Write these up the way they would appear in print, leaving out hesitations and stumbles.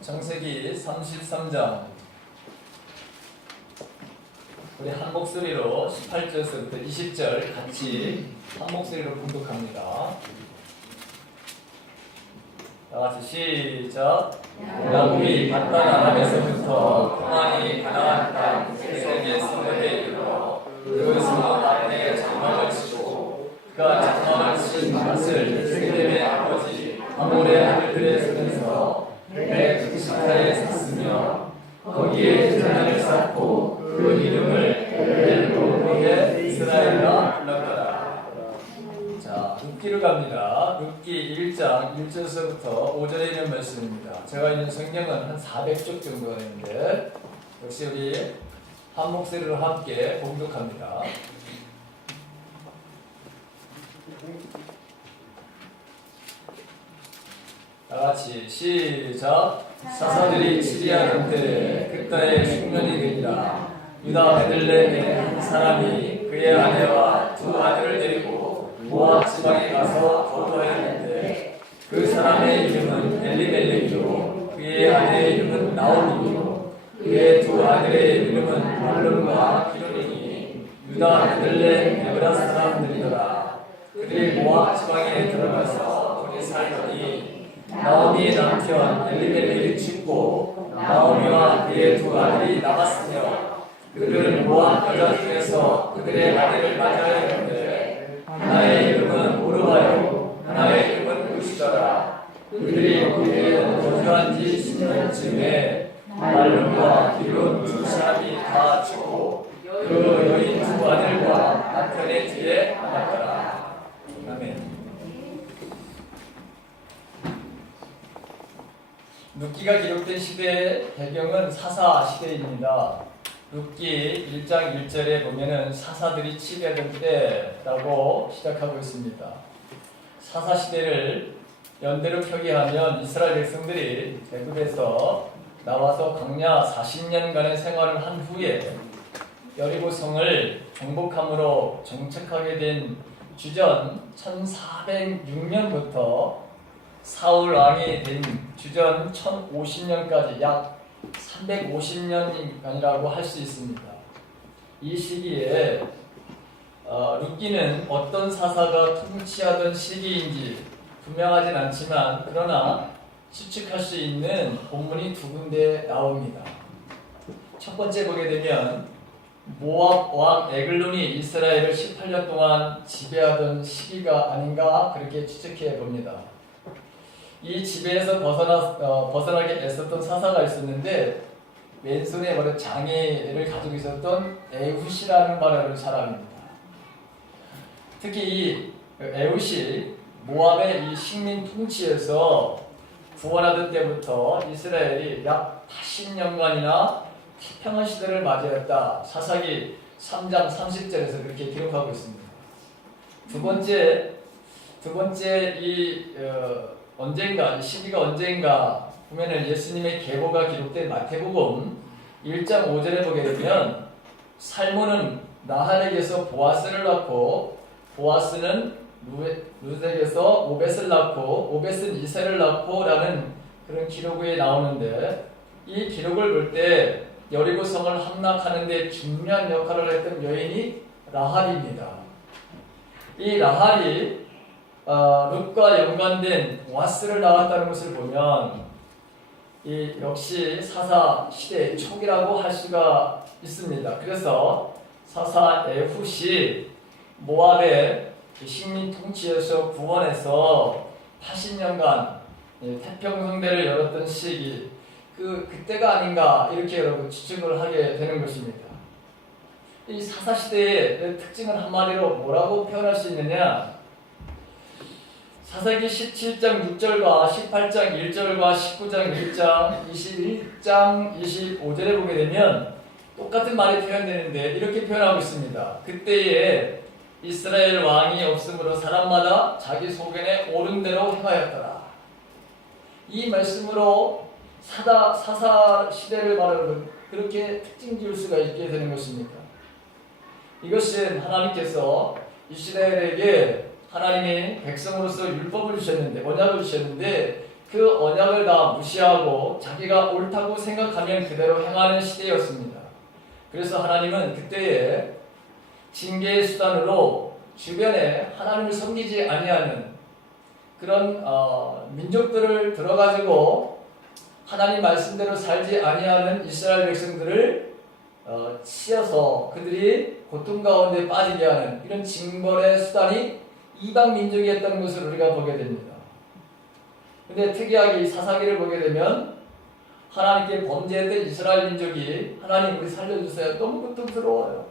창세기 33장 우리 한 목소리로 18절부터 20절 같이 한 목소리로 봉독합니다. 다같이 시작. 야곱이 paddan 아람에서부터 평안히 가나안 땅 세겜의 소돔에 이르러 그곳으로 앞에 장막을 치고 그가 장막을 친 밭을 세겜의 아버지 하몰의 아들들에 쓰면서 백스타에 샀으며 거기에 제단을 쌓고 그 이름을 엘로히의 이스라엘이라 불렀더라. 자, 룻기로 갑니다. 룻기 1장 1절서부터 5절에 있는 말씀입니다. 제가 있는 성경은 한 400쪽 정도가 되는데 역시 우리 한 목소리로 함께 봉독합니다. 다같이 시작. 사사들이 치리하던 때에 그때의 흉년이 되니라. 유다 베들레헴의 한 사람이 그의 아내와 두 아들을 데리고 모압 지방에 가서 거주하였는데 그 사람의 이름은 엘리멜렉이요 그의 아내의 이름은 나오미요 그의 두 아들의 이름은 말론과 기론이니 유다 베들레헴 에브라 사람들이더라. 그들이 모압 지방에 들어가서 거기 살더니 나오미의 남편 엘리멜렉이 죽고 나오미와 그의 두 아들이 남았으며 그들은 모압 여자 중에서 그들의 아내를 맞이하였는데 하나의 이름은 오르바요 하나의 이름은 루시더라. 그들이 거기에 거주한 지 10년쯤에 말론과 기론 두 사람이 다 죽고 그 여인 두 아들과 남편의 뒤에 남았더라. 아멘. 룻기가 기록된 시대의 배경은 사사 시대입니다. 룻기 1장 1절에 보면은 사사들이 치리하던 때라고 시작하고 있습니다. 사사 시대를 연대로 표기하면 이스라엘 백성들이 애굽에서 나와서 광야 40년간의 생활을 한 후에 여리고성을 정복함으로 정착하게 된 주전 1406년부터 사울 왕이 된 주전 1050년까지 약 350년간이라고 할 수 있습니다. 이 시기에 룻기는 어떤 사사가 통치하던 시기인지 분명하진 않지만 그러나 추측할 수 있는 본문이 두 군데 나옵니다. 첫 번째 보게 되면 모압 왕 에글론이 이스라엘을 18년 동안 지배하던 시기가 아닌가 그렇게 추측해 봅니다. 이 지배에서 벗어나게 애썼던 사사가 있었는데 왼손에 바로 장애를 가지고 있었던 에훗이라는 말을 사람입니다. 특히 이 에훗이 모압의 이 식민 통치에서 구원하던 때부터 이스라엘이 약 80년간이나 태평한 시대를 맞이했다. 사사기 3장 30절에서 그렇게 기록하고 있습니다. 두 번째 언젠가, 시기가 언젠가 보면은 예수님의 계보가 기록된 마태복음 1장 5절에 보게 되면 살몬은 나할에게서 보아스를 낳고 보아스는 루덱에서 오벳을 낳고 오벳은 이새를 낳고 라는 그런 기록이 나오는데 이 기록을 볼 때 여리고성을 함락하는 데 중요한 역할을 했던 여인이 라합입니다. 이 라합이 룻과 연관된 보아스를 낳았다는 것을 보면 이 역시 사사 시대의 초기라고 할 수가 있습니다. 그래서 사사 에훗이 모압의 식민 통치에서 구원해서 80년간 태평성대를 열었던 시기 그때가 아닌가 이렇게 여러분 추측을 하게 되는 것입니다. 이 사사 시대의 특징을 한마디로 뭐라고 표현할 수 있느냐? 사사기 17장 6절과 18장 1절과 19장 1장 21장 25절에 보게 되면 똑같은 말이 표현되는데 이렇게 표현하고 있습니다. 그때에 이스라엘 왕이 없으므로 사람마다 자기 소견에 옳은 대로 행하였더라. 이 말씀으로 사사 시대를 말하는 그렇게 특징 지을 수가 있게 되는 것입니다. 이것은 하나님께서 이스라엘에게 하나님이 백성으로서 율법을 주셨는데 언약을 주셨는데 그 언약을 다 무시하고 자기가 옳다고 생각하면 그대로 행하는 시대였습니다. 그래서 하나님은 그때에 징계의 수단으로 주변에 하나님을 섬기지 아니하는 그런 민족들을 들어가지고 하나님 말씀대로 살지 아니하는 이스라엘 백성들을 치어서 그들이 고통 가운데 빠지게 하는 이런 징벌의 수단이 이방 민족이었다는 것을 우리가 보게 됩니다. 근데 특이하게 이 사사기를 보게 되면 하나님께 범죄했던 이스라엘 민족이 하나님 우리 살려주세요. 너무 고통스러워요.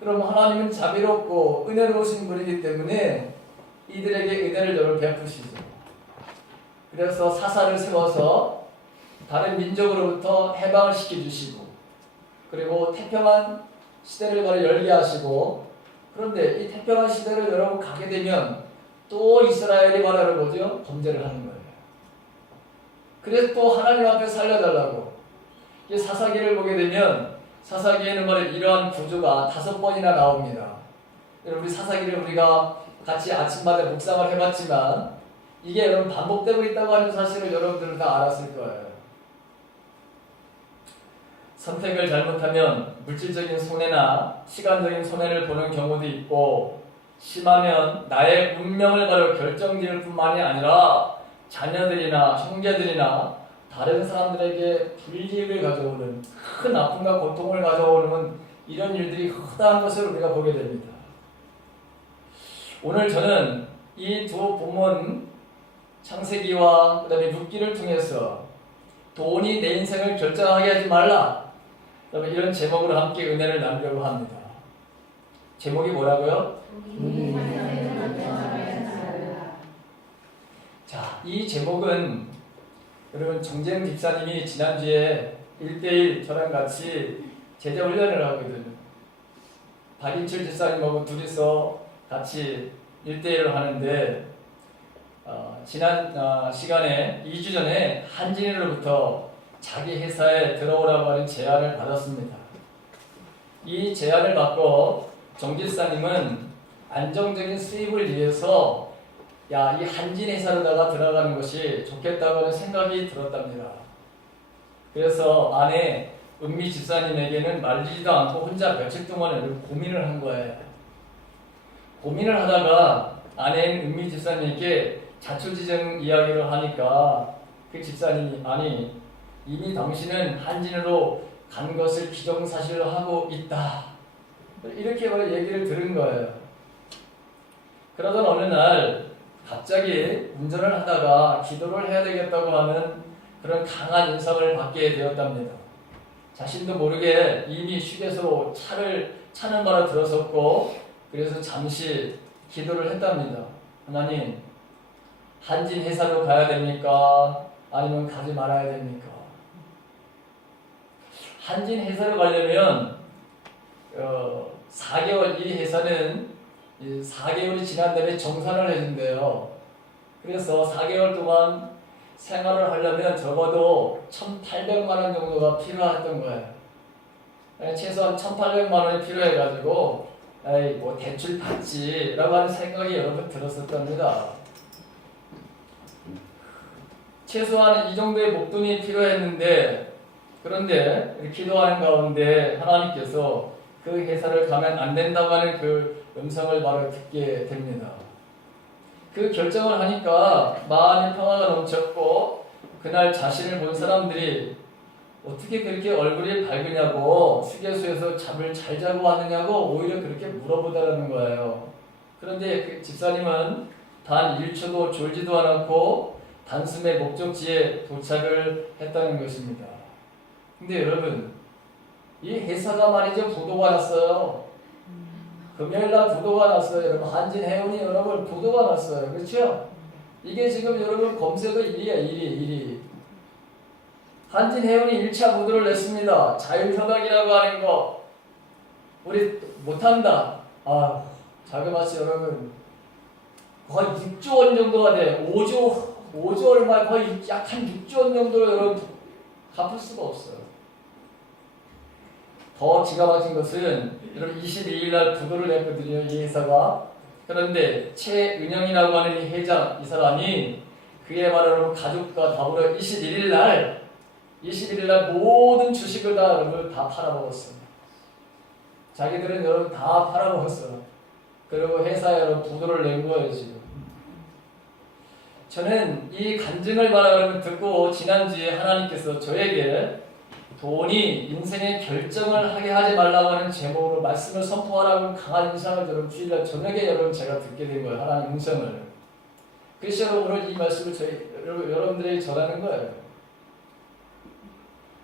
그럼 하나님은 자비롭고 은혜로우신 분이기 때문에 이들에게 은혜를 여러 베푸시죠. 그래서 사사를 세워서 다른 민족으로부터 해방을 시켜주시고 그리고 태평한 시대를 바로 열게 하시고 그런데 이 태평한 시대를 여러분 가게 되면 또 이스라엘이 바로 뭐죠? 범죄를 하는 거예요. 그래서 또 하나님 앞에 살려달라고 이 사사기를 보게 되면 사사기에는 바로 이러한 구조가 5번이나 나옵니다. 우리 사사기를 우리가 같이 아침마다 묵상을 해봤지만 이게 여러분 반복되고 있다고 하는 사실을 여러분들은 다 알았을 거예요. 선택을 잘못하면 물질적인 손해나 시간적인 손해를 보는 경우도 있고 심하면 나의 운명을 바로 결정지을 뿐만이 아니라 자녀들이나 형제들이나 다른 사람들에게 불이익을 가져오는 큰 아픔과 고통을 가져오는 이런 일들이 허다한 것을 우리가 보게 됩니다. 오늘 저는 이 두 본문 창세기와 그 다음에 룻기를 통해서 돈이 내 인생을 결정하게 하지 말라 이런 제목으로 함께 은혜를 나누려고 합니다. 제목이 뭐라고요? 자, 이 제목은 여러분 정재영 집사님이 지난주에 1대1 저랑 같이 제자 훈련을 하거든요. 박인철 집사님하고 둘이서 같이 1대1을 하는데 지난 시간에 2주 전에 한진일로부터 자기 회사에 들어오라고 하는 제안을 받았습니다. 이 제안을 받고 정 집사님은 안정적인 수입을 위해서 이 한진 회사로다가 들어가는 것이 좋겠다고 하는 생각이 들었답니다. 그래서 아내 은미 집사님에게는 말리지도 않고 혼자 며칠 동안 고민을 한 거예요. 고민을 하다가 아내인 은미 집사님에게 자초지정 이야기를 하니까 그 집사님이 아니 이미 당신은 한진으로 간 것을 기정사실로 하고 있다. 이렇게 얘기를 들은 거예요. 그러던 어느 날 갑자기 운전을 하다가 기도를 해야 되겠다고 하는 그런 강한 인상을 받게 되었답니다. 자신도 모르게 이미 휴게소로 차를 차는 바로 들어섰고 그래서 잠시 기도를 했답니다. 하나님, 한진 회사로 가야 됩니까? 아니면 가지 말아야 됩니까? 한진 회사로 가려면 4개월, 이 회사는 4개월이 지난 다음에 정산을 해준대요. 그래서 4개월 동안 생활을 하려면 적어도 1,800만 원 정도가 필요했던 거예요. 최소한 1,800만 원이 필요해가지고 뭐 대출 받지라고 하는 생각이 여러분 들었었답니다. 최소한 이 정도의 목돈이 필요했는데 그런데 기도하는 가운데 하나님께서 그 회사를 가면 안 된다고 하는 그 음성을 바로 듣게 됩니다. 그 결정을 하니까 마음의 평화가 넘쳤고 그날 자신을 본 사람들이 어떻게 그렇게 얼굴이 밝으냐고 휴게소에서 잠을 잘 자고 왔느냐고 오히려 그렇게 물어보더라는 거예요. 그런데 그 집사님은 단 1초도 졸지도 않았고 단숨에 목적지에 도착을 했다는 것입니다. 근데 여러분 이 회사가 말이죠 부도가 났어요. 금요일날 부도가 났어요. 여러분 한진 해운이 여러분 부도가 났어요. 그렇죠? 이게 지금 여러분 검색어 1위야 1위. 한진 해운이 1차 부도를 냈습니다. 자율협약이라고 하는 거 우리 못한다. 자그마치 여러분 거의 6조 원 정도가 돼. 5조 얼마 거의 약 한 6조 원 정도로 여러분 갚을 수가 없어요. 더 기가 막힌 것은 여러분 22일 날 부도를 냈거든요. 이 회사가. 그런데 최은영이라고 하는 이 회장, 이 사람이 그의 말하는 가족과 더불어 21일 날 모든 주식을 다 여러분 다 팔아먹었어. 자기들은 여러분 다 팔아먹었어. 그리고 회사에 여러분 부도를 낸 거예요 지금. 저는 이 간증을 바라보면 듣고 지난주에 하나님께서 저에게 돈이 인생의 결정을 하게 하지 말라고 하는 제목으로 말씀을 선포하라고 강한 인상을 여러분 주일날 저녁에 여러분 제가 듣게 된 거예요. 하나님 음성을. 그래서 여러분 오늘 이 말씀을 여러분들에게 전하는 거예요.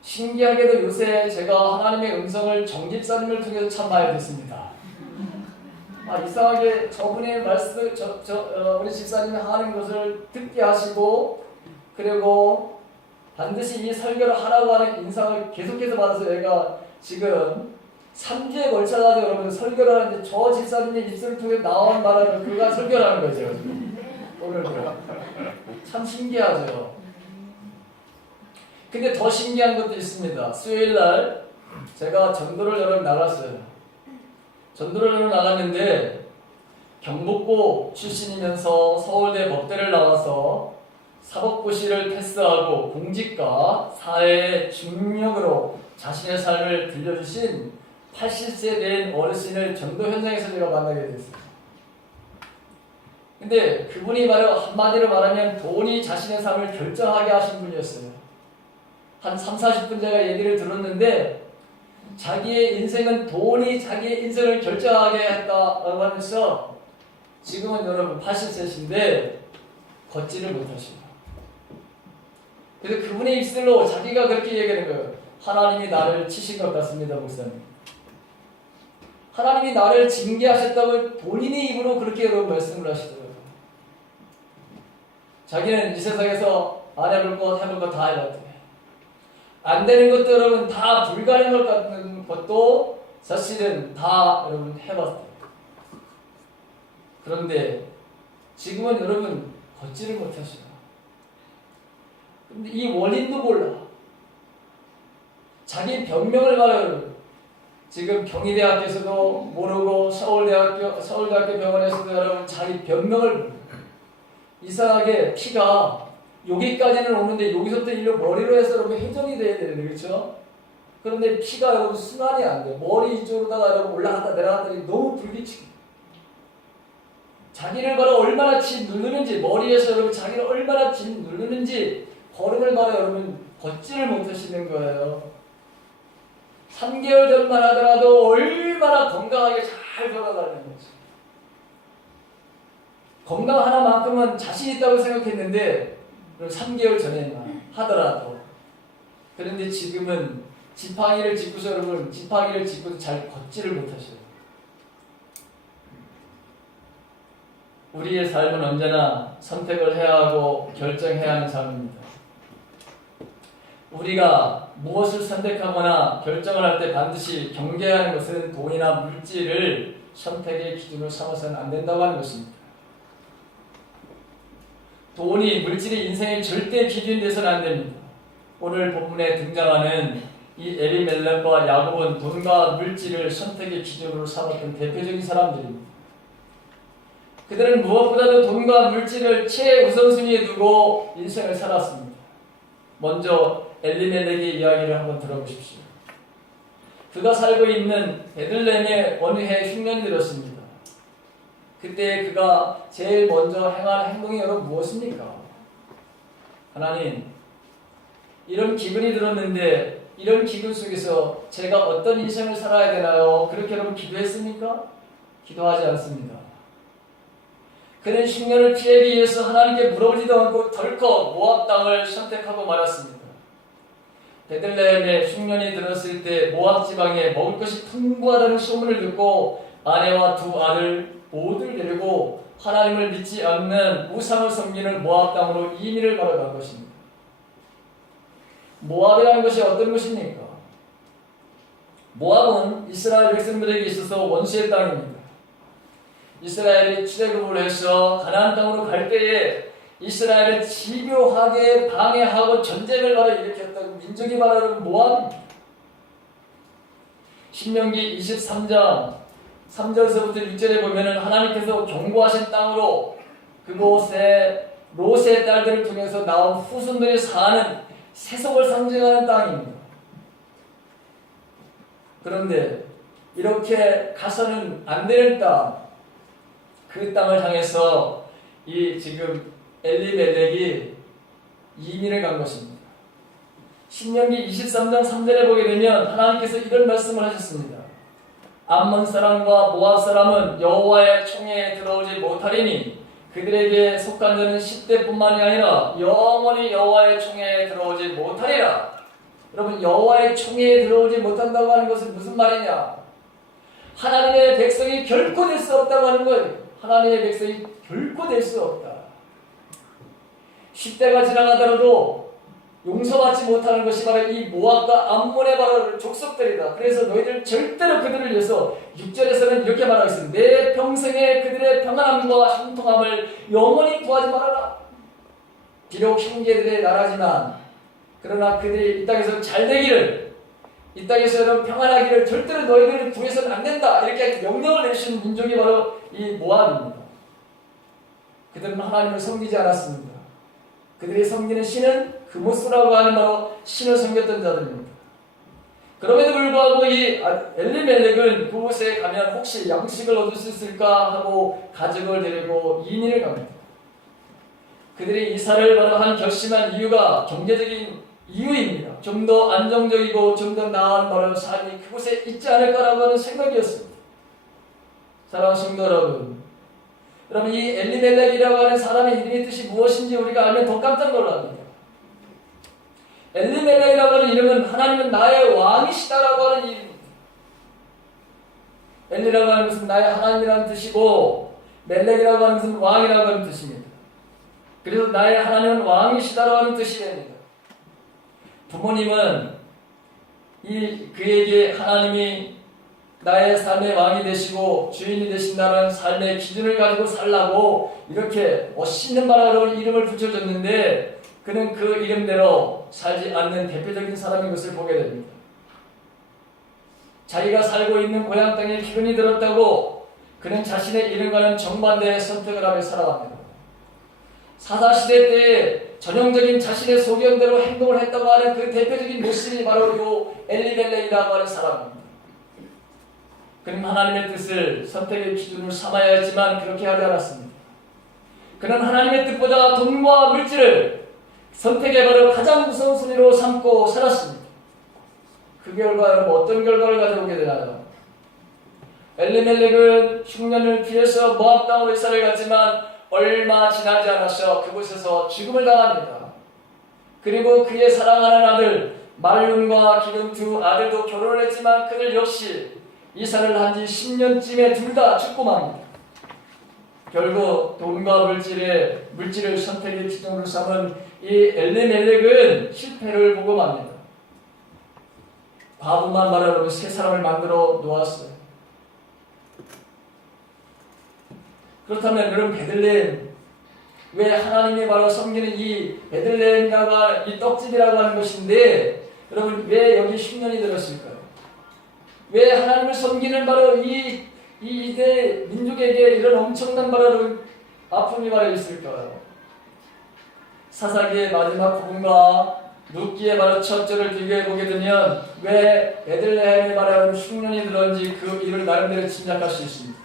신기하게도 요새 제가 하나님의 음성을 정 집사님을 통해서 참 많이 듣습니다. 이상하게 저분의 말씀, 우리 집사님이 하는 것을 듣게 하시고, 그리고 반드시 이 설교를 하라고 하는 인상을 계속해서 받아서 얘가 지금 3주에 걸쳐가지고 여러분 설교를 하는데 저 집사님의 입술을 통해 나온 말을 그가 설교를 하는 거죠. 오늘도. 참 신기하죠. 근데 더 신기한 것도 있습니다. 수요일날 제가 전도를 여러분 나갔어요. 전도를 나갔는데 경복고 출신이면서 서울대 법대를 나와서 사법고시를 패스하고 공직과 사회의 중력으로 자신의 삶을 들려주신 80세 된 어르신을 전도 현장에서 제가 만나게 됐어요. 근데 그분이 바로 한마디로 말하면 돈이 자신의 삶을 결정하게 하신 분이었어요. 한 30-40분 제가 얘기를 들었는데 자기의 인생은 돈이 자기의 인생을 결정하게 했다고 하면서 지금은 여러분 80세신데 걷지를 못하시고, 그래서 그분의 입술로 자기가 그렇게 얘기하는 거예요. 하나님이 나를 치신 것 같습니다, 목사님. 하나님이 나를 징계하셨다고 본인의 입으로 그렇게 여러분 말씀을 하시더라고요. 자기는 이 세상에서 안 해볼 것, 해볼 것 다 해봤대. 안 되는 것도 여러분 다 불가능한 것 같은 것도 사실은 다 여러분 해봤대요. 그런데 지금은 여러분 걷지를 못하셔요. 근데 이 원인도 몰라. 자기 변명을 말해요. 지금 경희대학교에서도 모르고 서울대학교 병원에서도 여러분 자기 변명을 모르고, 이상하게 피가 여기까지는 오는데 여기서부터 일로 머리로 해서 여러분 회전이 돼야 되는데, 그렇죠? 그런데 피가 여러분 순환이 안 돼. 머리 이쪽으로다가 여러분 올라갔다 내려갔다 너무 불규칙해. 자기를 바로 얼마나 짓누르는지, 머리에서 여러분 자기를 얼마나 짓누르는지 걸음을 바로 여러분 걷지를 못하시는 거예요. 3개월 전만 하더라도 얼마나 건강하게 잘 돌아가는 거지. 건강 하나만큼은 자신 있다고 생각했는데 3개월 전에만 하더라도. 그런데 지금은 지팡이를 짚고서 여러분 지팡이를 짚고서 잘 걷지를 못하셔요. 우리의 삶은 언제나 선택을 해야 하고 결정해야 하는 삶입니다. 우리가 무엇을 선택하거나 결정을 할 때 반드시 경계하는 것은 돈이나 물질을 선택의 기준으로 삼아서는 안 된다고 하는 것입니다. 돈이, 물질이 인생의 절대 기준이 되서는 안 됩니다. 오늘 본문에 등장하는 이 엘리멜렉과 야곱은 돈과 물질을 선택의 기준으로 삼았던 대표적인 사람들입니다. 그들은 무엇보다도 돈과 물질을 최우선순위에 두고 인생을 살았습니다. 먼저 엘리멜렉의 이야기를 한번 들어보십시오. 그가 살고 있는 베들레헴의 어느 해 흉년이 들었습니다. 그때 그가 제일 먼저 행할 행동이 여러분 무엇입니까? 하나님, 이런 기분이 들었는데 이런 기분 속에서 제가 어떤 인생을 살아야 되나요? 그렇게 여러분 기도했습니까? 기도하지 않습니다. 그는 흉년을 피하기 위해서 하나님께 물어보지도 않고 덜컥 모압 땅을 선택하고 말았습니다. 베들레헴에 흉년이 들었을 때 모압 지방에 먹을 것이 풍부하다는 소문을 듣고 아내와 두 아들 모두를 데리고 하나님을 믿지 않는 우상을 섬기는 모압 땅으로 이민을 걸어간 것입니다. 모압이라는 것이 어떤 것입니까? 모압은 이스라엘 백성들에게 있어서 원수의 땅입니다. 이스라엘이 출애굽을 해서 가나안 땅으로 갈 때에 이스라엘을 집요하게 방해하고 전쟁을 바로 일으켰던 민족이 말하는 모압입니다. 신명기 23장 3절서부터 6절에 보면은 하나님께서 경고하신 땅으로 그곳에 롯의 딸들을 통해서 나온 후손들이 사는 세속을 상징하는 땅입니다. 그런데 이렇게 가서는 안 되는 땅, 그 땅을 향해서 이 지금 엘리멜렉이 이민을 간 것입니다. 신명기 23장 3절에 보게 되면 하나님께서 이런 말씀을 하셨습니다. 암몬 사람과 모압 사람은 여호와의 총회에 들어오지 못하리니 그들에게 속한 자는 10대뿐만이 아니라 영원히 여호와의 총회에 들어오지 못하리라. 여러분, 여호와의 총회에 들어오지 못한다고 하는 것은 무슨 말이냐? 하나님의 백성이 결코 될 수 없다고 하는 거예요. 하나님의 백성이 결코 될 수 없다. 10대가 지나가더라도 용서받지 못하는 것이 바로 이 모압과 암몬의 바로 족속들이다. 그래서 너희들 절대로 그들을 위해서 6절에서는 이렇게 말하고 있습니다. 내 평생에 그들의 평안함과 형통함을 영원히 구하지 말아라. 비록 형제들의 나라지만 그러나 그들이 이 땅에서 잘 되기를, 이 땅에서는 평안하기를 절대로 너희들을 구해서는 안 된다. 이렇게 명령을 내주신 민족이 바로 이 모압입니다. 그들은 하나님을 섬기지 않았습니다. 그들이 섬기는 신은 그모스라고 하는 바로 신을 섬겼던 자들입니다. 그럼에도 불구하고 이 엘리멜렉은 그곳에 가면 혹시 양식을 얻을 수 있을까 하고 가족을 데리고 이민을 갑니다. 그들이 이사를 바로 한 결심한 이유가 경제적인 이유입니다. 좀 더 안정적이고 좀 더 나은 바로 삶이 그곳에 있지 않을까라고 하는 생각이었습니다. 사랑하는 성도 여러분, 여러분 이 엘리멜렉이라고 하는 사람의 이름의 뜻이 무엇인지 우리가 알면 더 깜짝 놀랍니다. 엘리멜렉이라고 하는 이름은 하나님은 나의 왕이시다라고 하는 이름입니다. 엘리라고 하는 것은 나의 하나님이라는 뜻이고 멜렉이라고 하는 것은 왕이라고 하는 뜻입니다. 그래서 나의 하나님은 왕이시다라고 하는 뜻이 됩니다. 부모님은 그에게 하나님이 나의 삶의 왕이 되시고 주인이 되신다는 삶의 기준을 가지고 살라고 이렇게 멋있는 말하러 이름을 붙여줬는데 그는 그 이름대로 살지 않는 대표적인 사람인 것을 보게 됩니다. 자기가 살고 있는 고향 땅에 기근이 들었다고 그는 자신의 이름과는 정반대의 선택을 하며 살아갑니다. 사사시대 때에 전형적인 자신의 소견대로 행동을 했다고 하는 그 대표적인 모습이 바로 요 엘리멜렉이라고 하는 사람입니다. 그는 하나님의 뜻을 선택의 기준으로 삼아야 했지만 그렇게 하지 않았습니다. 그는 하나님의 뜻보다 돈과 물질을 선택의 바로 가장 우선 순위로 삼고 살았습니다. 그 결과 여러분 어떤 결과를 가져오게 되나요? 엘리멜렉은 흉년을 피해서 모압 땅으로 이사를 갔지만 얼마 지나지 않아서 그곳에서 죽음을 당합니다. 그리고 그의 사랑하는 아들 말룬과 기름 두 아들도 결혼을 했지만 그들 역시 이사를 한 지 10년쯤에 둘 다 죽고 맙니다. 결국 돈과 물질을 선택의 기준으로 삼은 이 엘리멜렉은 실패를 보고 맙니다. 과부만 말하려고 세 사람을 만들어 놓았어요. 그렇다면 그럼 베들레헴, 왜 하나님이 바로 섬기는 이 베들레헴이라고 하는 이 떡집이라고 하는 것인데 여러분 왜 여기 흉년이 들었을까요? 왜 하나님을 섬기는 바로 이 이대 민족에게 이런 엄청난 바로 아픔이 바로 있을까요? 사사기의 마지막 부분과 룻기의 바로 첫 절을 비교해 보게 되면 왜 베들레헴에 말하는 흉년이 들었는지 그 일을 나름대로 짐작할 수 있습니다.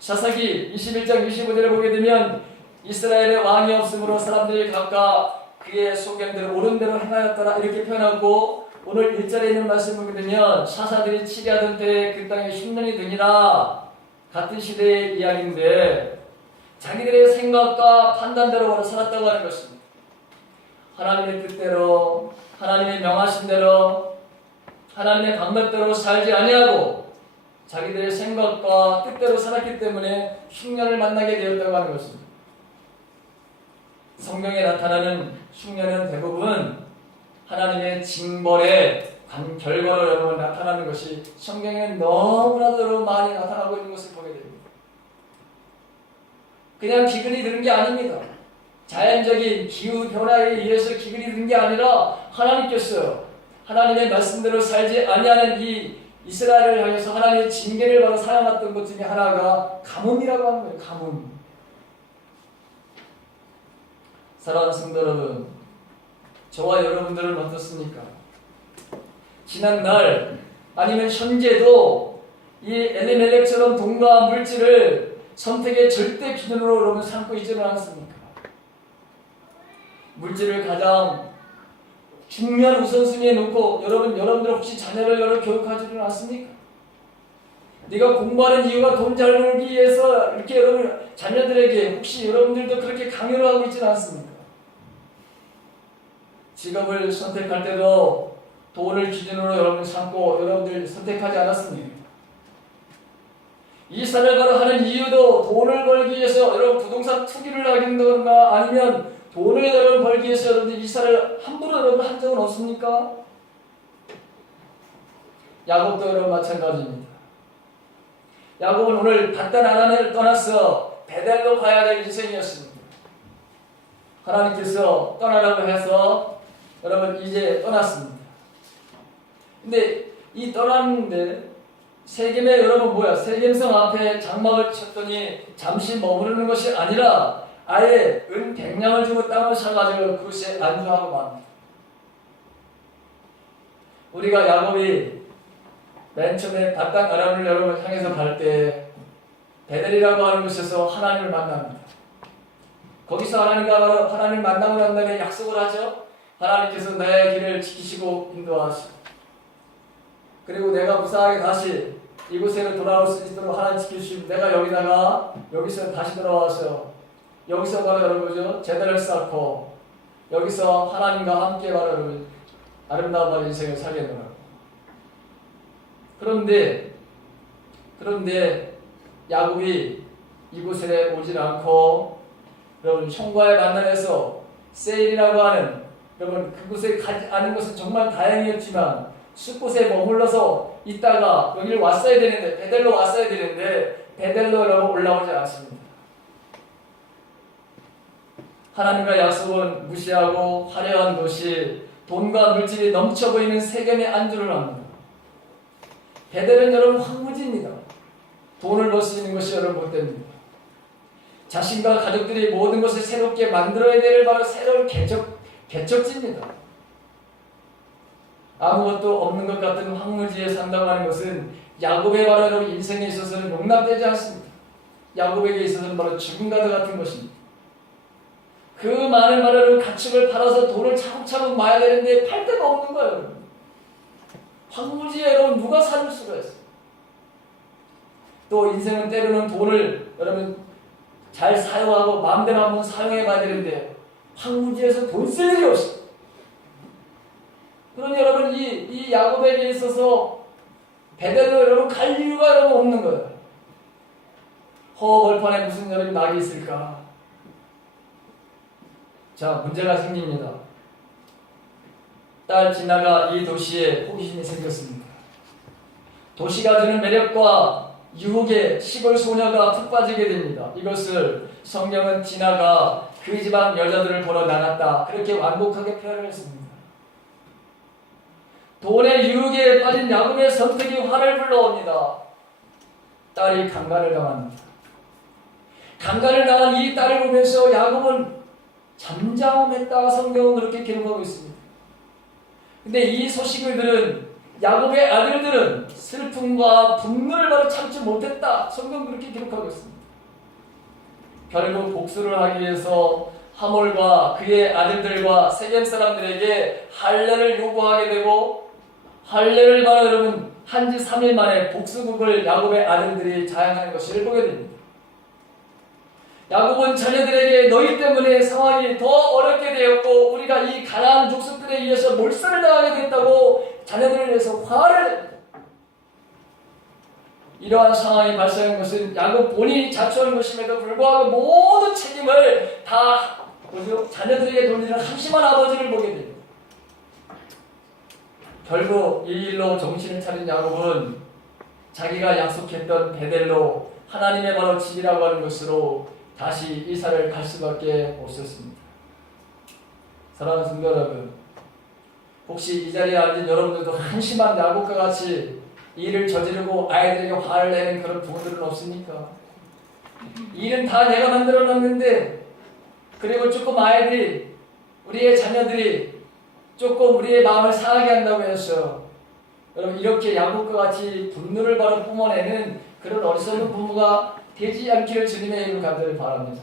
사사기 21장 25절을 보게 되면 이스라엘의 왕이 없으므로 사람들이 각각 그의 소견대로 옳은 대로 행하였더라 이렇게 표현하고 오늘 1절에 있는 말씀을 보게 되면 사사들이 치리하던 때에 그 땅에 흉년이 되니라 같은 시대의 이야기인데 자기들의 생각과 판단대로 바로 살았다고 하는 것입니다. 하나님의 뜻대로 하나님의 명하신 대로 하나님의 방법대로 살지 아니하고 자기들의 생각과 뜻대로 살았기 때문에 흉년을 만나게 되었다고 하는 것입니다. 성경에 나타나는 흉년은 대부분 하나님의 징벌의 결과로 여러분 나타나는 것이 성경에 너무나도 많이 나타나고 있는 것을 보게 됩니다. 그냥 기근이 드는 게 아닙니다. 자연적인 기후 변화에 의해서 기근이 드는 게 아니라 하나님께서 하나님의 말씀대로 살지 아니하는 이 이스라엘을 향해서 하나님의 징계를 바로 사용했던 것 중에 하나가 가뭄이라고 하는 거예요. 가뭄. 사랑하는 성도 여러분, 저와 여러분들은 어떻습니까? 지난날 아니면 현재도 이 엘리멜렉처럼 돈과 물질을 선택의 절대 기준으로 여러분 삼고 있지는 않습니까? 물질을 가장 중요한 우선순위에 놓고 여러분들 혹시 자녀를 교육하지는 않습니까? 네가 공부하는 이유가 돈 잘 벌기 위해서 이렇게 여러분 자녀들에게 혹시 여러분들도 그렇게 강요를 하고 있지는 않습니까? 직업을 선택할 때도 돈을 기준으로 여러분 삼고 여러분들 선택하지 않았습니까? 이 사례를 하는 이유도 돈을 벌기 위해서 여러분 부동산 투기를 하긴다거나 아니면 돈을 여러분 벌기 위해서 여러분들 이사를 함부로 여러분 한 적은 없습니까? 야곱도 여러분 마찬가지입니다. 야곱은 오늘 단단 하나님을 떠나서 베델로 가야 될 인생이었습니다. 하나님께서 떠나라고 해서 여러분 이제 떠났습니다. 근데 이 떠났는데 세겜에 여러분 세겜성 앞에 장막을 쳤더니 잠시 머무르는 것이 아니라 아예 은 100냥을 주고 땅을 사가지고 그곳에 안주하고 맙니다. 우리가 야곱이 맨 처음에 바단 아람을 여러분 향해서 갈 때 베델이라고 하는 곳에서 하나님을 만납니다. 거기서 하나님 만나고 난 다음에 약속을 하죠. 하나님께서 나의 길을 지키시고 인도하시고 그리고 내가 무사하게 다시 이곳으로 돌아올 수 있도록 하나님 지키시고 내가 여기서 다시 돌아와서 여기서 바로 여러분 제단을 쌓고 여기서 하나님과 함께 바로 여러분 아름다운 인생을 살겠노라. 그런데 야곱이 이곳에 오질 않고 여러분 형과의 만남에서 세일이라고 하는 여러분 그곳에 가지 않은 것은 정말 다행이었지만 숲곳에 머물러서 있다가 여기를 왔어야 되는데 베델로 왔어야 되는데 베델로 여러분 올라오지 않습니다. 하나님과 약속은 무시하고 화려한 도시 돈과 물질이 넘쳐 보이는 세겜에 안주를 합니다. 베델은 여러분 황무지입니다. 돈을 벌 수 있는 것이 여러분 못 됩니다. 자신과 가족들이 모든 것을 새롭게 만들어야 될 바로 새로운 개척지입니다. 아무것도 없는 것 같은 황무지에 산다고 하는 것은 야곱의 바로 여러분 인생에 있어서는 용납되지 않습니다. 야곱에게 있어서는 바로 죽음과도 같은 것입니다. 그 많은 바로 가축을 팔아서 돈을 차곡차곡 모아야 되는데 팔 데가 없는 거예요. 여러분. 황무지에 여러분 누가 살 수가 있어요. 또 인생은 때로는 돈을 여러분 잘 사용하고 마음대로 한번 사용해 봐야 되는데 황무지에서 돈 쓸 일이 없어요. 그러니 여러분 이 야곱에게 있어서 베델로 여러분 갈 이유가 여러분 없는 거예요. 벌판에 무슨 여러분 낙이 있을까? 자, 문제가 생깁니다. 딸 지나가 이 도시에 호기심이 생겼습니다. 도시가 주는 매력과 유혹에 시골 소녀가 푹 빠지게 됩니다. 이것을 성경은 지나가 그 지방 여자들을 보러 나갔다. 그렇게 완곡하게 표현을 했습니다. 돈의 유혹에 빠진 야곱의 선택이 화를 불러옵니다. 딸이 강간을 당합니다. 강간을 당한 이 딸을 보면서 야곱은 잠잠했다. 성경은 그렇게 기록하고 있습니다. 근데 이 소식을 들은 야곱의 아들들은 슬픔과 분노를 바로 참지 못했다. 성경 그렇게 기록하고 있습니다. 결국 복수를 하기 위해서 하몰과 그의 아들들과 세겜 사람들에게 할례를 요구하게 되고 할례를 바로 여러분 한지 3일 만에 복수국을 야곱의 아들들이 자행하는 것을 보게 됩니다. 야곱은 자녀들에게 너희 때문에 상황이 더 어렵게 되었고 우리가 이 가나안 족속들에 의해서 몰살을 당하게 됐다고 자녀들을 위해서 화를 냅니다. 이러한 상황이 발생한 것은 야곱 본인이 자초한 것임에도 불구하고 모든 책임을 다 자녀들에게 돌리는 한심한 아버지를 보게 됩니다. 결국 이 일로 정신을 차린 야곱은 자기가 약속했던 베델로 하나님의 바로 집이라고 하는 것으로 다시 이사를 갈 수밖에 없었습니다. 사랑하는 성도 여러분, 혹시 이 자리에 앉은 여러분들도 한심한 야곱과 같이 일을 저지르고 아이들에게 화를 내는 그런 부모들은 없습니까? 일은 다 내가 만들어 놨는데 그리고 조금 아이들이, 우리의 자녀들이 조금 우리의 마음을 상하게 한다고 해서 여러분 이렇게 야곱과 같이 분노를 바로 뿜어내는 그런 어리석은 부모가 되지 않기를 주님의 이름으로 간절히 바랍니다.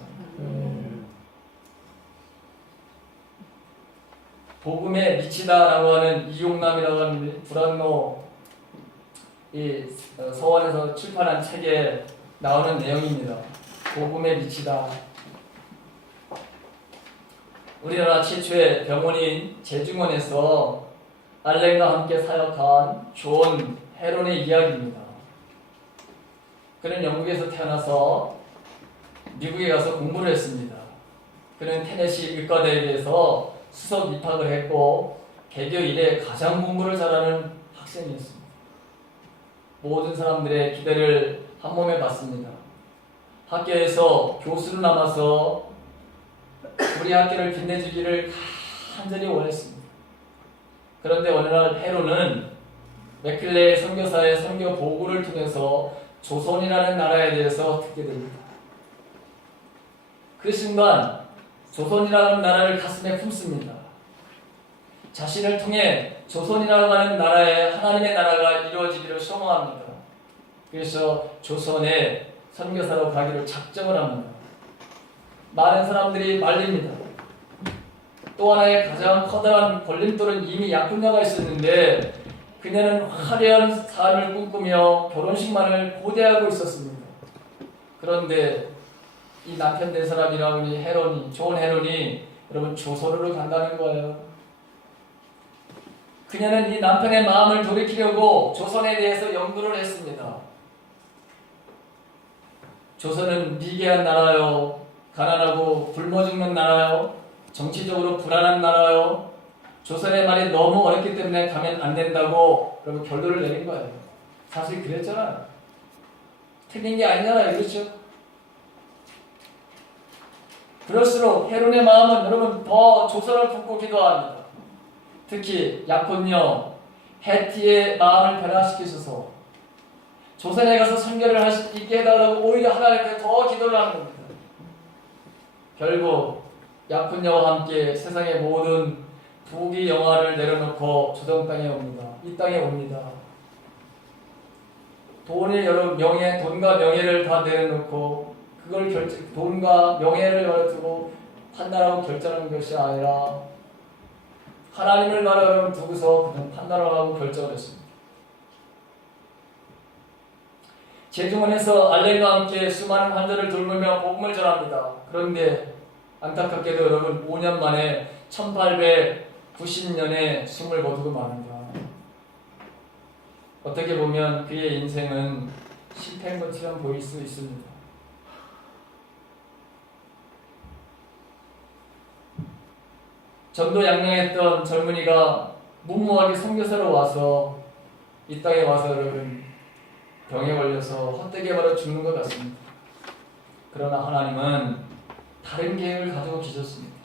복음에 미치다라고 하는 이용남이라고 하는 불안노 이 서원에서 출판한 책에 나오는 내용입니다. 복음에 미치다. 우리나라 최초의 병원인 제중원에서 알렌과 함께 사역한 존 헤론의 이야기입니다. 그는 영국에서 태어나서 미국에 가서 공부를 했습니다. 그는 테네시 의과대학에서 수석 입학을 했고 개교 이래 가장 공부를 잘하는 학생이었습니다. 모든 사람들의 기대를 한 몸에 받습니다. 학교에서 교수로 남아서 우리 학교를 빛내주기를 간절히 원했습니다. 그런데 어느 날 헤론은 맥클레 선교사의 선교 보고를 통해서 조선이라는 나라에 대해서 듣게 됩니다. 그 순간 조선이라는 나라를 가슴에 품습니다. 자신을 통해 조선이라고 하는 나라에 하나님의 나라가 이루어지기를 소망합니다. 그래서 조선에 선교사로 가기로 작정을 합니다. 많은 사람들이 말립니다. 또 하나의 가장 커다란 걸림돌은 이미 약혼녀가 있었는데 그녀는 화려한 삶을 꿈꾸며 결혼식만을 고대하고 있었습니다. 그런데 이 남편 된 사람이라고 하니 헤론이, 좋은 헤론이 여러분 조선으로 간다는 거예요. 그녀는 이 남편의 마음을 돌이키려고 조선에 대해서 연구를 했습니다. 조선은 미개한 나라요, 가난하고 굶어 죽는 나라요, 정치적으로 불안한 나라요, 조선의 말이 너무 어렵기 때문에 가면 안 된다고 여러분 결론을 내린 거예요. 사실 그랬잖아요. 틀린 게 아니잖아요. 그렇죠? 그럴수록 헤론의 마음은 여러분 더 조선을 품고 기도합니다. 특히 약혼녀 해티의 마음을 변화시키셔서 조선에 가서 선교를 할 수 있게 해달라고 오히려 하나님께 더 기도를 하는 겁니다. 결국 약혼녀와 함께 세상의 모든 부귀 영화를 내려놓고 조선 땅에 옵니다. 이 땅에 옵니다. 돈과 명예를 다 내려놓고 그걸 돈과 명예를 열어두고 판단하고 결정하는 것이 아니라 하나님을 바라보는 두고서 그냥 판단을 하고 결정을 했습니다. 제중원에서 알렌과 함께 수많은 환자를 돌보며 복음을 전합니다. 그런데 안타깝게도 여러분 5년 만에 1890년에 숨을 거두고 맙니다. 어떻게 보면 그의 인생은 실패한 것처럼 보일 수 있습니다. 전도양령했던 젊은이가 무모하게 선교사로 와서 이 땅에 와서 여러분 병에 걸려서 헛되게 바로 죽는 것 같습니다. 그러나 하나님은 다른 계획을 가지고 계셨습니다.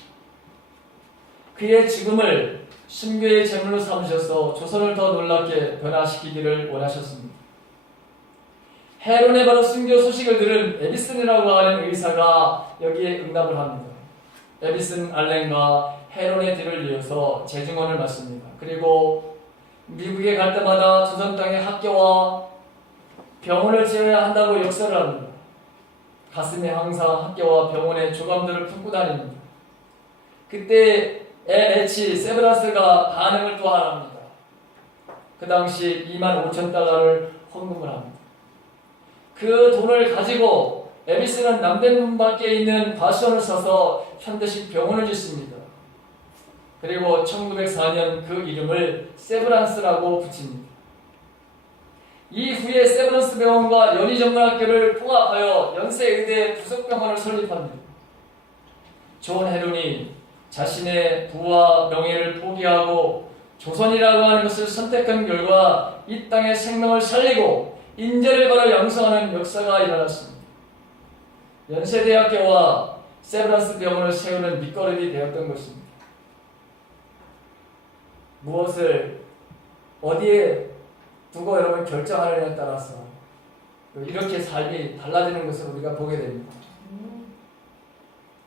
그의 죽음을 순교의 제물로 삼으셔서 조선을 더 놀랍게 변화시키기를 원하셨습니다. 헤론의 바로 순교 소식을 들은 에비슨이라고 하는 의사가 여기에 응답을 합니다. 에비슨 알렌과 헤론의 뒤를 이어서 제중원을 맡습니다. 그리고 미국에 갈 때마다 조선 땅에 학교와 병원을 지어야 한다고 역설을 합니다. 가슴에 항상 학교와 병원의 조감들을 품고 다닙니다. 그때 LH 세브란스가 반응을 또 하나 합니다. 그 당시 25,000달러를 헌금을 합니다. 그 돈을 가지고 에비스는 남대문 밖에 있는 과수원을 사서 현대식 병원을 짓습니다. 그리고 1904년 그 이름을 세브란스라고 붙입니다. 이후에 세브란스 병원과 연희전문학교를 통합하여 연세의대 부속병원을 설립합니다. 존 헤론이 자신의 부와 명예를 포기하고 조선이라고 하는 것을 선택한 결과 이 땅의 생명을 살리고 인재를 바로 양성하는 역사가 일어났습니다. 연세대학교와 세브란스 병원을 세우는 밑거름이 되었던 것입니다. 무엇을 어디에 두고 여러분 결정하느냐에 따라서 이렇게 삶이 달라지는 것을 우리가 보게 됩니다.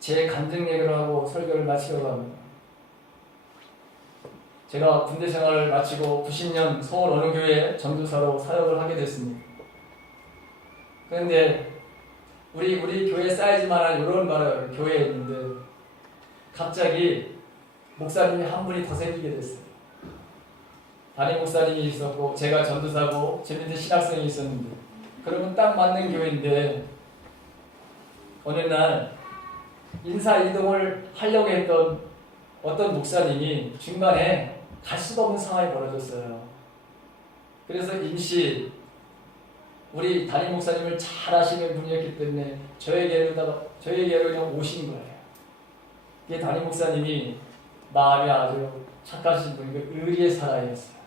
제 간증 얘기를 하고 설교를 마치려고 합니다. 제가 군대 생활을 마치고 90년 서울 어느 교회 전도사로 사역을 하게 됐습니다. 그런데 우리 교회 사이즈만한 이런 교회에 있는데 갑자기 목사님이 한 분이 더 생기게 됐어요. 담임 목사님이 있었고 제가 전도사고 제 밑에 신학생이 있었는데 그러면 딱 맞는 교회인데 어느 날 인사 이동을 하려고 했던 어떤 목사님이 중간에 갈 수가 없는 상황이 벌어졌어요. 그래서 임시 우리 담임 목사님을 잘 아시는 분이었기 때문에 저에게로 그냥 오신 거예요. 이게 담임 목사님이 마음이 아주 착하신 분이고 의리의 사람이었어요.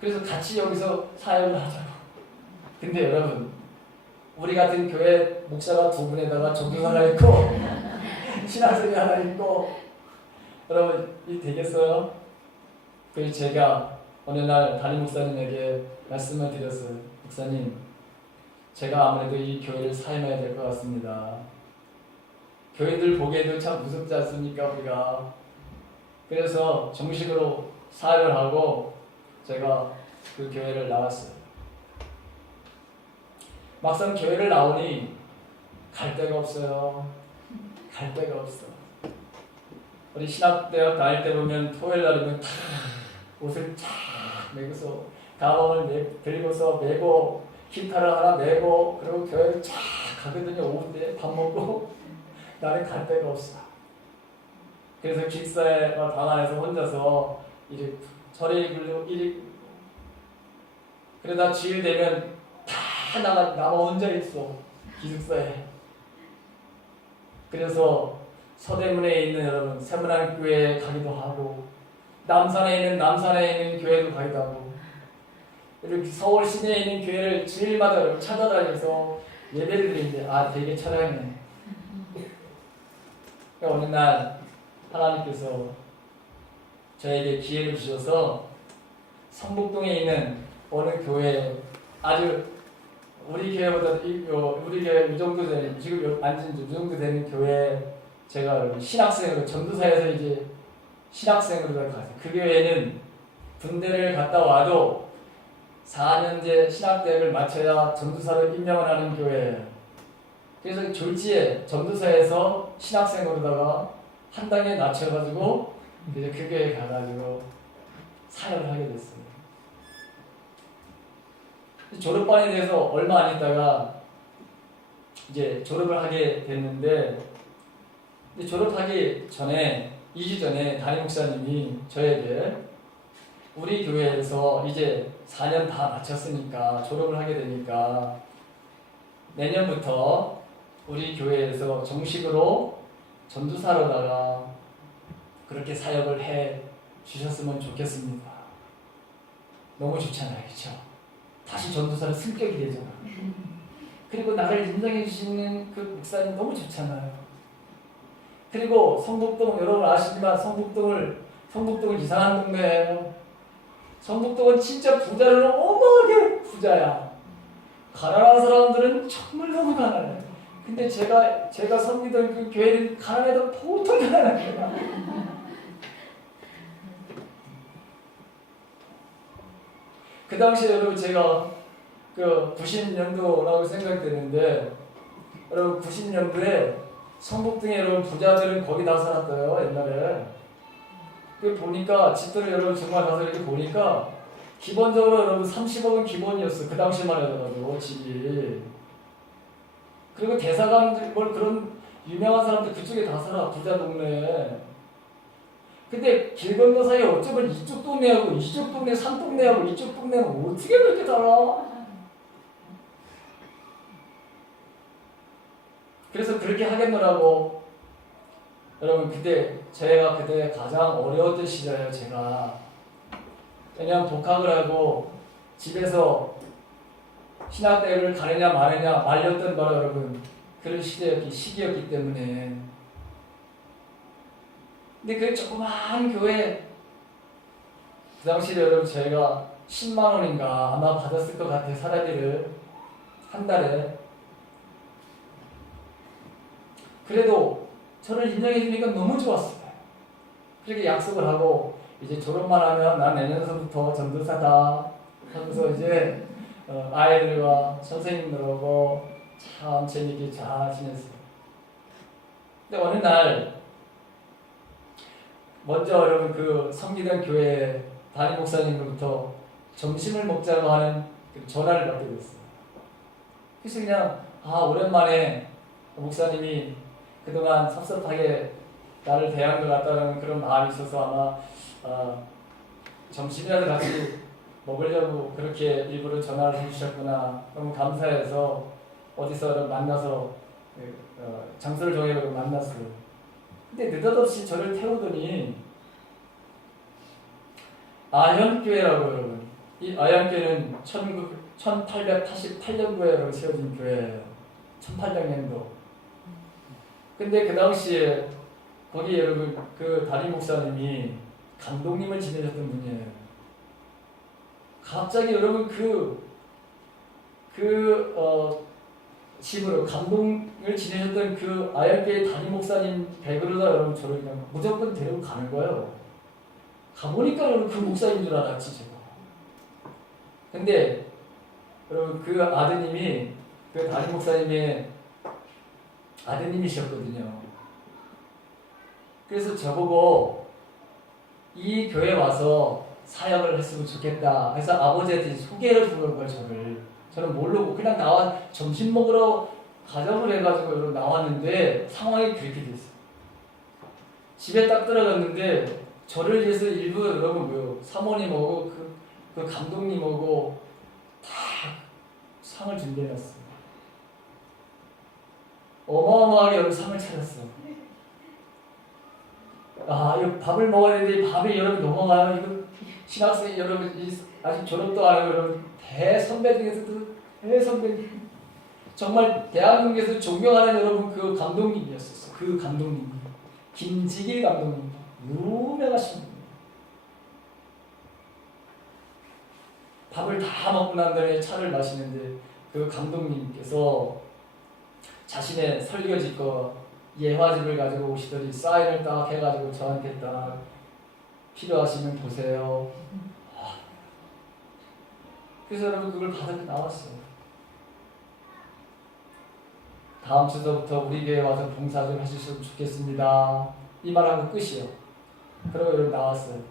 그래서 같이 여기서 사역을 하자고. 근데 여러분, 우리 같은 교회 목사가 두 분에다가 전도사 하나 있고 신학생이 하나 있고 여러분 이 되겠어요? 그래서 제가 어느 날 담임 목사님에게 말씀을 드렸어요. 목사님, 제가 아무래도 이 교회를 사임해야 될 것 같습니다. 교회들 보기에도 참 무섭지 않습니까 우리가? 그래서 정식으로 사역을 하고 제가 그 교회를 나왔어요. 막상 교회를 나오니 갈 데가 없어요. 갈 데가 없어. 우리 신학대학 다닐 때 보면 토요일 날이면 탁 옷을 쫙 메고서 가방을 들고서 메고 기타를 하나 메고 그리고 교회를 쫙 가거든요. 오후에 밥 먹고 나는 갈 데가 없어. 그래서 기숙사에 방 안에서 혼자서 이리 저리 굴리고 이리 그러다 주일 되면 다 나만 혼자 있어 기숙사에. 그래서 서대문에 있는 여러분 세문안교회에 가기도 하고 남산에 있는 교회도 가기도 하고 이렇게 서울 시내에 있는 교회를 주일마다 찾아다니면서 예배를 드리는데 되게 찬양해. 어느 날 하나님께서 저에게 기회를 주셔서 성북동에 있는 어느 교회 아주 우리 교회보다 우리 교회 이 정도 되는 지금 앉은 이 정도 되는 교회 제가 신학생으로 전도사에서 이제 신학생으로 갔어요. 그 교회는 군대를 갔다 와도 4년제 신학대학을 마쳐야 전도사를 임명을 하는 교회예요. 그래서 졸지에 전도사에서 신학생으로다가 한 단계 낮춰가지고 이제 그 교회에 가가지고 사역을 하게 됐어요. 졸업반에 대해서 얼마 안 있다가 이제 졸업을 하게 됐는데 졸업하기 전에 2주 전에 담임 목사님이 저에게 우리 교회에서 이제 4년 다 마쳤으니까 졸업을 하게 되니까 내년부터 우리 교회에서 정식으로 전도사로다가 그렇게 사역을 해 주셨으면 좋겠습니다. 너무 좋잖아요, 그렇죠? 다시 전도사를 승격이 되잖아. 그리고 나를 인정해 주시는 그 목사님 너무 좋잖아요. 그리고 성북동 여러분 아시지만 성북동은 이상한 동네예요. 성북동은 진짜 부자는 어마어마하게 부자야. 가난한 사람들은 정말 너무 가난해. 근데 제가 섬기던 그 교회는 가난해도 보통 가난한 거야. 그 당시에 여러분 제가 그 90년도라고 생각되는데 여러분 90년도에 성북동에 여러분 부자들은 거기 다 살았어요 옛날에. 그 보니까 집들을 여러분 정말 가서 이렇게 보니까 기본적으로 여러분 30억은 기본이었어. 그 당시만 해도 집이. 그리고 대사관 뭘 그런 유명한 사람들 그쪽에 다 살아 부자 동네에. 근데 길 건너 사이에 어쩌면 이쪽 동네하고 이쪽 동네 산동네하고 이쪽 동네는 어떻게 그렇게 달라? 그래서 그렇게 하겠노라고 여러분 제가 그때 가장 어려웠던 시절이에요 제가. 왜냐면 독학을 하고 집에서 신학대회를 가느냐 마느냐 말렸던 바로 여러분 그런 시기였기 때문에. 근데 그 조그마한 교회 그 당시에 여러분 저희가 10만 원인가 아마 받았을 것 같아요. 사례비를 한 달에. 그래도 저를 인정해 주니까 너무 좋았어요. 그렇게 약속을 하고 이제 졸업만 하면 난 내년서부터 전도사다 하면서 이제 아이들과 선생님들하고 참 재밌게 잘 지냈어요. 근데 어느 날 먼저 여러분 그 섬기던 교회 담임 목사님으로부터 점심을 먹자고 하는 그 전화를 받게 됐어요. 그래서 그냥 오랜만에 목사님이 그동안 섭섭하게 나를 대한 것 같다는 그런 마음이 있어서 아마 점심이라도 같이 먹으려고 그렇게 일부러 전화를 해주셨구나. 너무 감사해서 어디서 만나서 장소를 정해서 만났어요. 근데 느닷없이 저를 태우더니 아현교회라고 여러분. 이 아현교회는 1888년도에 세워진 교회예요. 1800년도. 근데 그 당시에 거기 여러분 그 담임 목사님이 감독님을 지내셨던 분이에요. 갑자기 여러분 집으로 감동을 지내셨던 그 아열교회 담임 목사님 댁으로다 여러분 저를 그냥 무조건 데리고 가는 거예요. 가보니까 여러분 그 목사인 줄 알았지 제가. 근데 여러분 그 아드님이 그 담임 목사님의 아드님이셨거든요. 그래서 저보고 이 교회 와서 사역을 했으면 좋겠다 해서 아버지한테 소개를 준 거예요. 저는 모르고 그냥 점심 먹으러 가자고 해가지고 나왔는데 상황이 그렇게 됐어요. 집에 딱 들어갔는데 저를 위해서 일부 여러분 사모님하고 그 감독님하고 다 상을 준비해놨어요. 어마어마하게 여러분 상을 차렸어. 이거 밥을 먹어야 되는데 밥이 여러분 넘어가요. 이거 신학생 여러분 아직 졸업도 안 하고 여러분 대선배 중에서도 대선배님 정말 대한민국에서 존경하는 여러분 그 감독님이었었어. 그 감독님 김지길 감독님 유명하신 분. 밥을 다 먹고 난 다음에 차를 마시는데 그 감독님께서 자신의 설교지거 예화집을 가지고 오시더니 사인을 딱 해가지고 저한테 딱 필요하시면 보세요. 그래서 여러분 그걸 받아서 나왔어요. 다음 주서부터 우리 교회 와서 봉사 좀 해주셨으면 좋겠습니다. 이 말하고 끝이요. 그러고 여러분 나왔어요.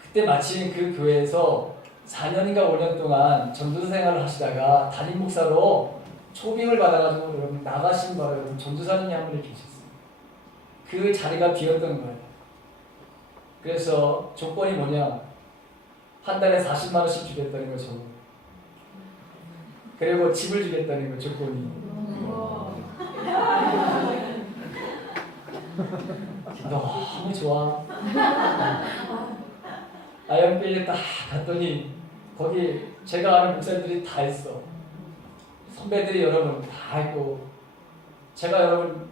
그때 마침 그 교회에서 4년인가 5년 동안 전도사 생활을 하시다가 담임 목사로 초빙을 받아가지고 여러분 나가신 거예요. 여러분 전도사님이 한 분이 계셨어요. 그 자리가 비었던 거예요. 그래서 조건이 뭐냐? 한 달에 40만 원씩 주겠다는 거죠. 그리고 집을 주겠다는 거 조건이. 너무 좋아. 아영교회에 딱 갔더니 거기 제가 아는 목사님들이 다 있어. 선배들이 여러분 다 있고 제가 여러분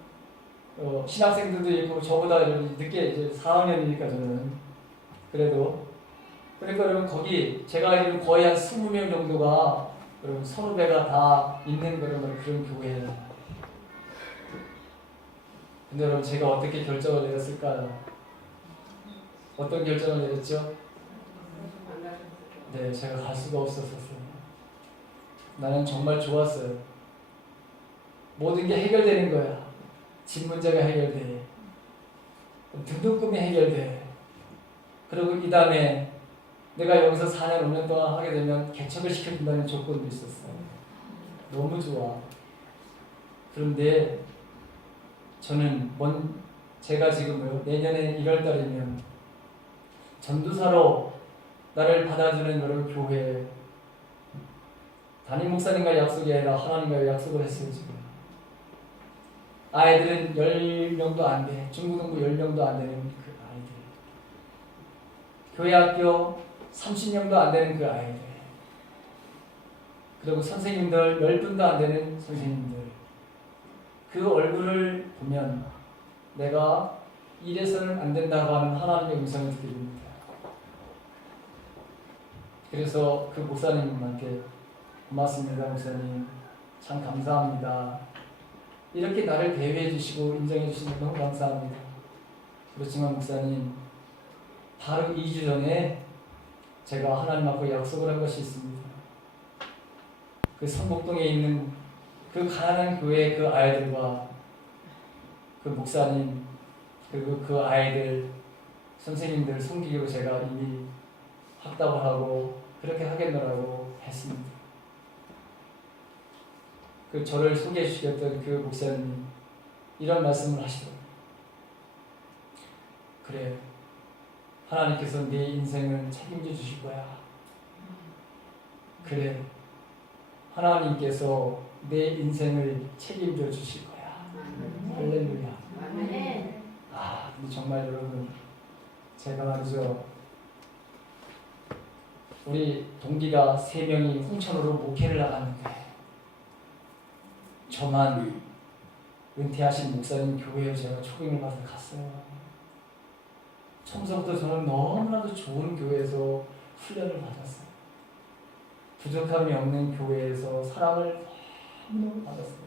신학생들도 있고 저보다 늦게 이제 4학년이니까 저는 그래도 그러니까 여러분 거기 제가 알기로는 거의 한 20명 정도가 여러분 선후배가 다 있는 그런 교회예요. 근데 여러분 제가 어떻게 결정을 내렸을까요? 어떤 결정을 내렸죠? 네, 제가 갈 수가 없었어요. 나는 정말 좋았어요. 모든 게 해결되는 거야. 집 문제가 해결돼. 등록금이 해결돼. 그리고 이 다음에 내가 여기서 4년, 5년 동안 하게 되면 개척을 시켜준다는 조건도 있었어요. 너무 좋아. 그런데 저는 제가 지금 내년에 1월달이면 전도사로 나를 받아주는 여러 교회 담임 목사님과 약속이 아니라 하나님과 약속을 했어요. 지금 아이들은 10명도 안 돼. 중고등부 10명도 안 되는 그 아이들. 교회 학교 30명도 안 되는 그 아이들. 그리고 선생님들 10분도 안 되는 선생님들. 그 얼굴을 보면 내가 이래서는 안 된다고 하는 하나님의 음성을 듣게 됩니다. 그래서 그 목사님한테 고맙습니다, 목사님. 참 감사합니다. 이렇게 나를 대우해 주시고 인정해 주시는 너무 감사합니다. 그렇지만 목사님, 바로 2주 전에 제가 하나님 앞에 약속을 한 것이 있습니다. 그 성북동에 있는 그 가난한 교회 그 아이들과 그 목사님 그리고 그 아이들 선생님들 섬기기로 제가 이미 확답을 하고 그렇게 하겠노라고 했습니다. 그 저를 소개해 주셨던 그 목사님이 이런 말씀을 하시더라고요. 그래, 하나님께서 네 인생을 책임져 주실 거야. 그래, 하나님께서 내 인생을 책임져 주실 거야. 할렐루야. 근데 정말 여러분, 제가 말이죠, 우리 동기가 3명이 홍천으로 목회를 나갔는데 저만 은퇴하신 목사님 교회에 제가 초빙을 받아 갔어요. 처음부터 저는 너무나도 좋은 교회에서 훈련을 받았어요. 부족함이 없는 교회에서 사랑을 너무 받았어요.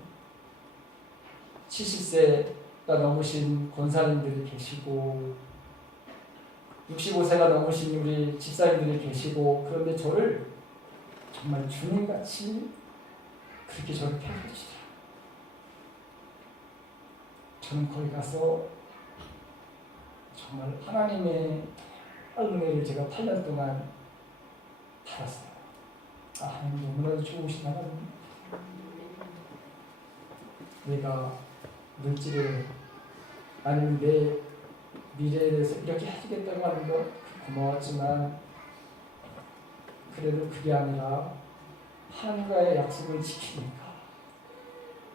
70세가 넘으신 권사님들이 계시고 65세가 넘으신 우리 집사님들이 계시고, 그런데 저를 정말 주님같이 그렇게 저를 평가해 주시더라고요. 저는 거기 가서 정말 하나님의 은혜를 제가 8년 동안 받았어요. 하나님 너무나도 좋으신 하나님. 내가 물질을 아니면 내 미래에 대해서 이렇게 해주겠다고 하는 거 고마웠지만, 그래도 그게 아니라 하나님과의 약속을 지키니까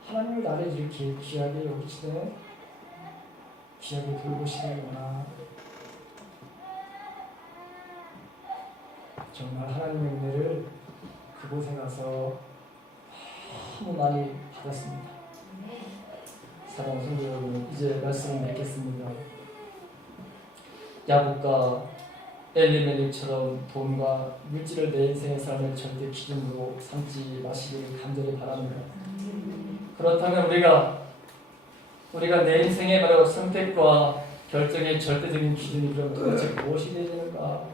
하나님을 나를 이렇게 귀하게 여기시네, 귀하게 돌보시는구나. 정말 하나님의 은혜를 그곳에 가서 너무 많이 받았습니다. 사랑하는 성도 여러분, 이제 말씀을 맺겠습니다. 야곱과 엘리멜렉처럼 돈과 물질을 내 인생의 삶을 절대 기준으로 삼지 마시기를 간절히 바랍니다. 그렇다면 우리가 내 인생의 바로 선택과 결정의 절대적인 기준이 그럼 도대체 무엇이 되는가?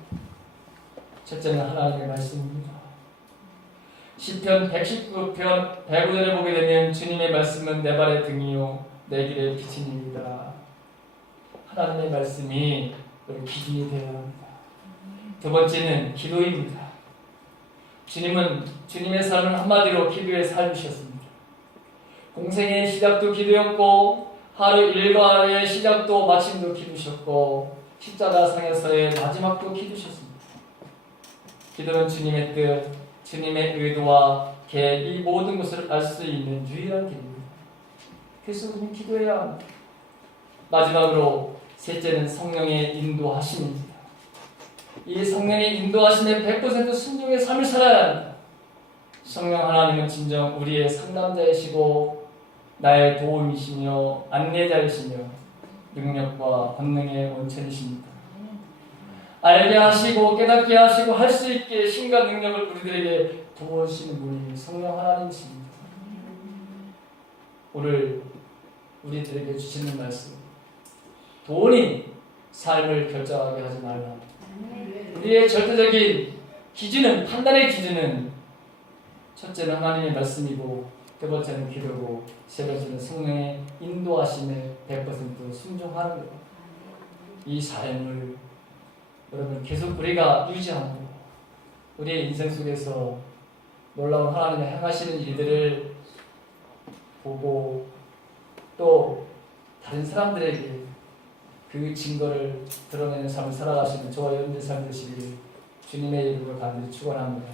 첫째는 하나님의 말씀입니다. 시편 119편 105절에 보게 되면 주님의 말씀은 내 발의 등이요 내 길의 빛입니다. 하나님의 말씀이 우리 기준이 되어야 합니다. 두 번째는 기도입니다. 주님은 주님의 삶을 한마디로 기도의 삶이셨습니다. 공생의 시작도 기도였고 하루 일과의 시작도 마침도 기도셨고 십자가상에서의 마지막도 기도셨습니다. 기도는 주님의 뜻, 주님의 의도와 계획, 이 모든 것을 알 수 있는 유일한 길입니다. 그래서 우리는 기도해야 합니다. 마지막으로 셋째는 성령의 인도하심입니다. 이 성령의 인도하심에 100% 순종의 삶을 살아야 합니다. 성령 하나님은 진정 우리의 상담자이시고 나의 도움이시며 안내자이시며 능력과 권능의 원천이십니다. 알게 하시고 깨닫게 하시고 할 수 있게 힘과 능력을 우리들에게 부어주시는 분이 성령 하나님이십니다. 오늘 우리들에게 주시는 말씀, 돈이 삶을 결정하게 하지 말라. 우리의 절대적인 기준은, 판단의 기준은 첫째는 하나님의 말씀이고 두 번째는 기도고 세 번째는 성령의 인도하심에 100% 순종하는 것. 이 삶을 여러분 계속 우리가 유지하고 우리의 인생 속에서 놀라운 하나님의 행하시는 일들을 보고 또 다른 사람들에게 그 증거를 드러내는 삶을 살아가시는 저와 여러분의 삶 되시길 주님의 이름으로 간절히 축원합니다.